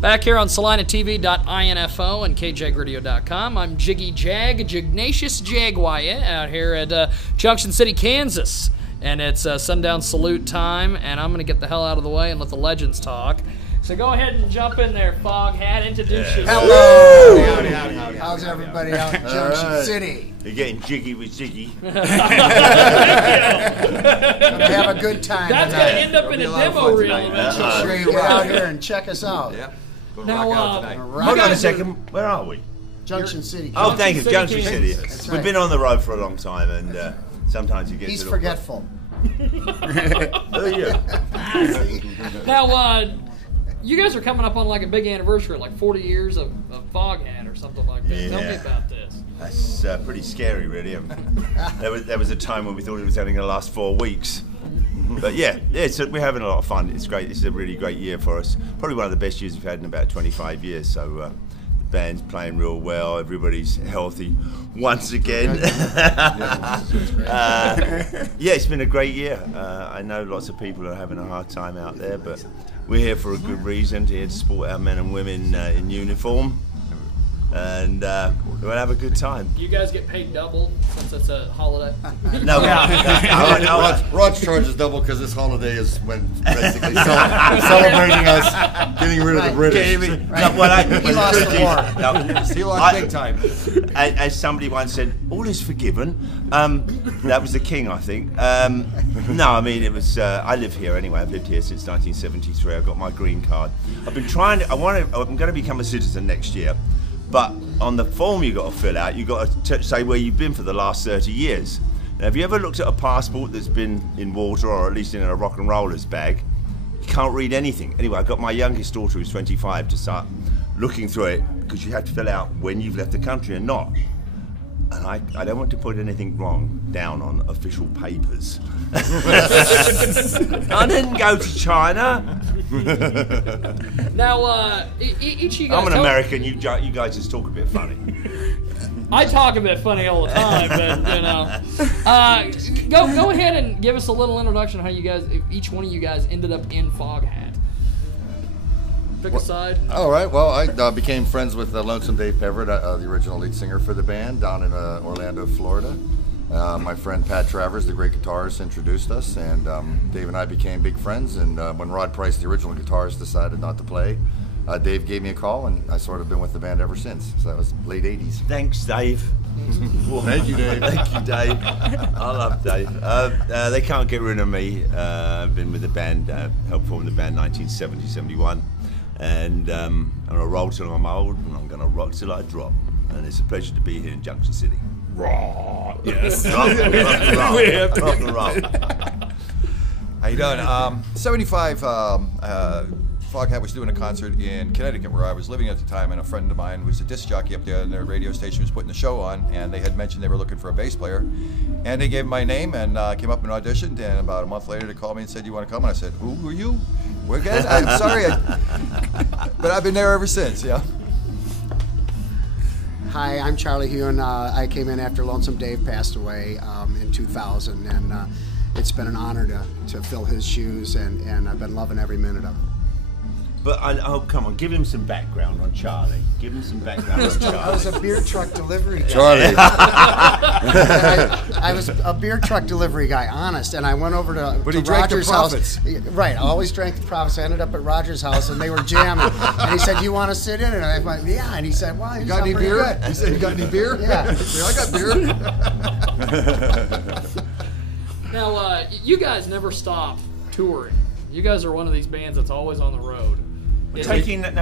Back here on salinatv.info and kjagradio.com, I'm Jiggy Jag, Jignacious Jagwyatt, out here at Junction City, Kansas. And it's Sundown Salute time, and I'm going to get the hell out of the way and let the legends talk. So go ahead and jump in there, Foghat. Introduce yourself. Hello! Howdy. How's everybody out in Junction City? You're getting jiggy with Jiggy. Gonna have a good time. That's going to end up in a demo reel eventually. Sure you get out here and check us out. Yep. Now, Hold on a second. Where are we? Junction City. Oh, thank you, Junction City. That's We've right. been on the road for a long time, and sometimes you get. He's forgetful. Oh yeah. Now, you guys are coming up on like a big anniversary, like 40 years of Foghat or something like that. Tell me about this. That's pretty scary, really. There was a time when we thought it was only going to last 4 weeks. But yeah, we're having a lot of fun. It's great. This is a really great year for us. Probably one of the best years we've had in about 25 years. So the band's playing real well. Everybody's healthy once again. Yeah, it's been a great year. I know lots of people are having a hard time out there, but we're here for a good reason, here to support our men and women in uniform. And we'll have a good time. You guys get paid double since it's a holiday? No, Rod charges double because this holiday is when basically celebrating us getting rid of the British. He lost the war. He lost big time. As somebody once said, all is forgiven. That was the king, I think. No, I mean, it was. I live here anyway. I've lived here since 1973. I've got my green card. I've been trying. I'm going to become a citizen next year. But on the form you got to fill out, you got to say where you've been for the last 30 years. Now, have you ever looked at a passport that's been in water or at least in a rock and roller's bag? You can't read anything. Anyway, I got my youngest daughter, who's 25, to start looking through it because you have to fill out when you've left the country and not. And I don't want to put anything wrong down on official papers. I didn't go to China. Now, each of you guys... I'm an American. You guys just talk a bit funny. I talk a bit funny all the time, but, you know. Go ahead and give us a little introduction on how you guys, each one of you guys ended up in Foghat. Pick a side. All right. Well, I became friends with Lonesome Dave Peverett, the original lead singer for the band, down in Orlando, Florida. My friend Pat Travers, the great guitarist, introduced us, and Dave and I became big friends. And when Rod Price, the original guitarist, decided not to play, Dave gave me a call, and I sort of been with the band ever since. So that was late '80s. Thanks, Dave. Thank you, Dave. Thank you, Dave. I love Dave. They can't get rid of me. I've been with the band, helped form the band 1970, 71. And I'm going to roll till I'm old, and I'm going to rock till I drop. And it's a pleasure to be here in Junction City. Raw. Yes. Rock and roll. How you doing? 75, Foghat was doing a concert in Connecticut where I was living at the time, and a friend of mine was a disc jockey up there, and their radio station was putting the show on, and they had mentioned they were looking for a bass player. And they gave my name and came up and auditioned, and about a month later they called me and said, "You want to come?" And I said, "Who are you?" "We're good." "I'm sorry." But I've been there ever since, yeah. Hi, I'm Charlie Hugh, and I came in after Lonesome Dave passed away in 2000, and it's been an honor to fill his shoes, and I've been loving every minute of it. But, oh, come on, give him some background on Charlie. Give him some background on Charlie. I was a beer truck delivery guy. Charlie. I was a beer truck delivery guy, honest, and I went over to drank Roger's the house. profits. Right, I always drank the profits. I ended up at Roger's house, and they were jamming. And he said, "You want to sit in?" And I went, "Yeah." And he said, "Well, you Got any beer?" Good. He said, "You got any beer?" Yeah. I said, "I got beer." Now, you guys never stop touring. You guys are one of these bands that's always on the road. We're taking that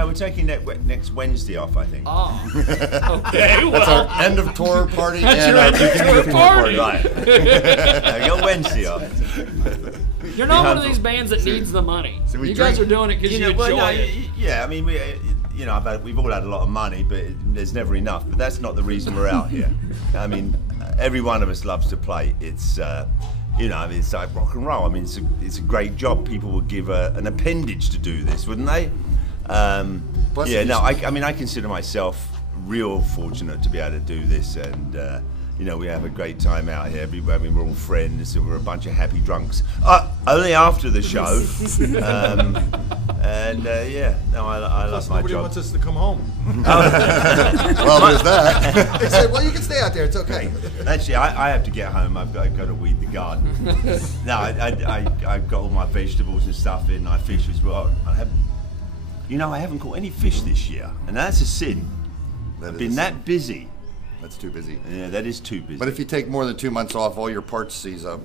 next Wednesday off, I think. Oh, okay. Well, That's our end of tour party That's and your our end of beginning tour of tour party. party. Right. I got Wednesday off. you're not one of these bands that needs the money. So we you guys are drink- doing it because you enjoy it. Yeah, I mean, we've all had a lot of money, but there's never enough. But that's not the reason we're out here. I mean, every one of us loves to play. It's it's like rock and roll. I mean, it's a great job. People would give an appendage to do this, wouldn't they? I consider myself real fortunate to be able to do this, and you know, we have a great time out here. We're all friends, and we're a bunch of happy drunks. Only after the show. Yeah, no, I love my Nobody job. wants us to come home. Well, there's that. They said, well, you can stay out there. It's okay. Actually, I have to get home. I've got to weed the garden. No, I've got all my vegetables and stuff in. I fish as well. I haven't caught any fish this year, and that's a sin. I've been that busy. That's too busy. Yeah, that is too busy. But if you take more than 2 months off, all your parts seize up.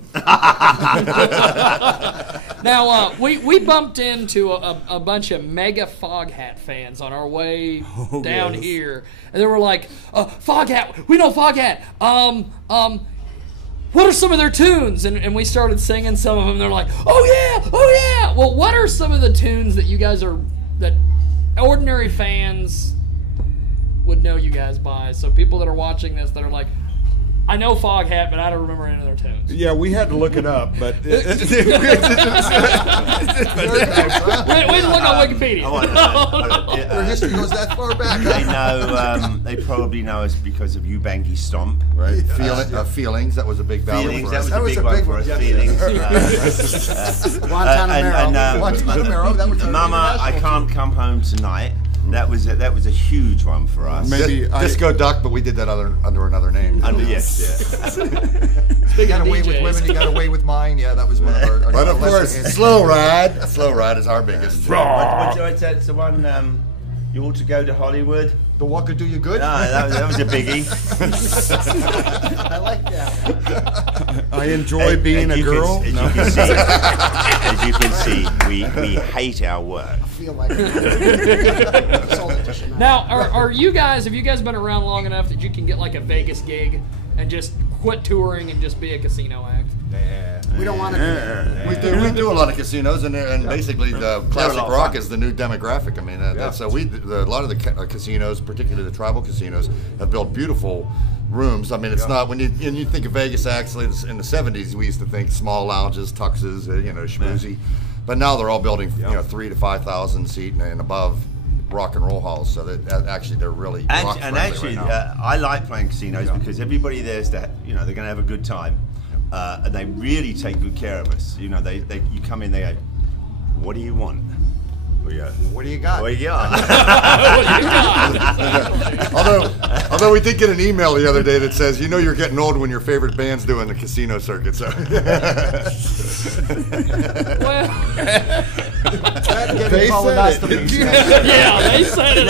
Now, we bumped into a bunch of mega FOGHAT fans on our way down here, and they were like, "FOGHAT, we know FOGHAT. What are some of their tunes?" And we started singing some of them. They're like, "Oh yeah." Well, what are some of the tunes that you guys that ordinary fans would know you guys by? So people that are watching this that are like, I know FOGHAT, but I don't remember any of their tunes. Yeah, we had to look it up, but we had to look on Wikipedia. Their history goes that far back. They know. They probably know us because of You Banky Stomp. Right? Feelings, that was a big battle Feelings, for us. that was a big one for us. Yes. Feelings. Guantanamo. That was our Mama, I Can't Come Home Tonight. That was a huge one for us. maybe Disco Duck, but we did that under another name. Yes. You got away with women, you got away with mine. Yeah, that was one of our But of lesser course, hits. Slow Ride. Slow Ride is our biggest. What's the one? You ought to go to Hollywood. The Walker Do You Good? No, that was a biggie. I like that. I enjoy being a girl. As you can see, we hate our work. I feel like it's all additional. Now, have you guys been around long enough that you can get like a Vegas gig and just quit touring and just be a casino act? We don't want to do that. We do a lot of casinos, and basically the classic lot of rock fun. is the new demographic. I mean, so a lot of the casinos, particularly the tribal casinos, have built beautiful rooms. I mean, it's not when you think of Vegas. Actually, in the '70s, we used to think small lounges, tuxes, schmoozy, but now they're all building 3,000 to 5,000 seat and above rock and roll halls. So that actually they're really rock friendly right now. I like playing casinos because everybody there's they're going to have a good time. And they really take good care of us. You come in, they go, "What do you want?" We go, What do you got? "What do you got?" Although we did get an email the other day that says, you're getting old when your favorite band's doing the casino circuit. So They said it. Yeah, they said it.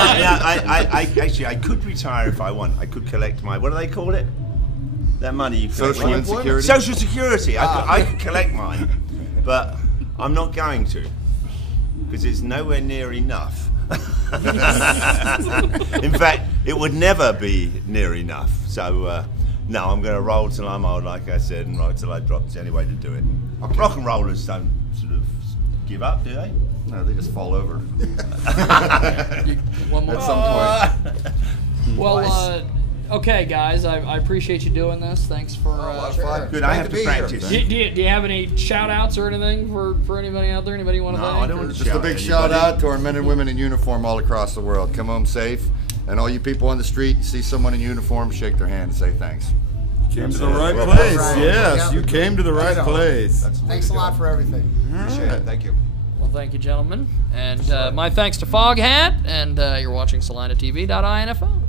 I could retire if I want. I could collect my, what do they call it? That money you collect. Social insecurity. Social Security. I could collect mine, but I'm not going to because it's nowhere near enough. In fact, it would never be near enough. So no, I'm going to roll till I'm old, like I said, and roll till I drop. It's the only way to do it. Okay. Rock and rollers don't sort of give up, do they? No, they just fall over One more. at some point. Well, okay, guys, I appreciate you doing this. Thanks for. Fun. Good. Great I have be to here. practice. Do you have any shout outs or anything for anybody out there? Anybody want to No, thank? I don't want to Just a big shout out to our men and women in uniform all across the world. Come home safe. And all you people on the street, you see someone in uniform, shake their hand and say thanks. Came to the right place. Right. Yes, you came to the right place. That's the way Thanks to a do lot it. for everything. Appreciate it. Thank you. Well, thank you, gentlemen. And my thanks to FOGHAT, and you're watching salinatv.info.